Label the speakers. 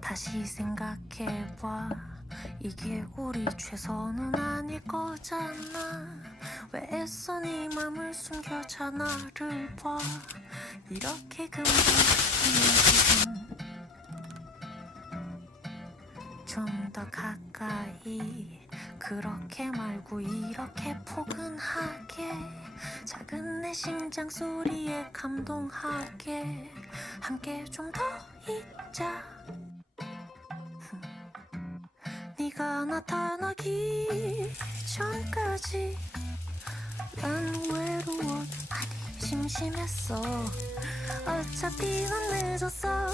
Speaker 1: 다시 생각해봐. 이게 우리 최선은 아닐 거잖아. 왜 애써 네 맘을 숨겨 자 나를 봐? 이렇게 금방 좀 더 가까이 그렇게 말고 이렇게 포근하게 작은 내 심장 소리에 감동하게 함께 좀 더 있자. 네가 나타나기 전까지 난 외로워. 아니 심심했어. 어차피 넌 늦었어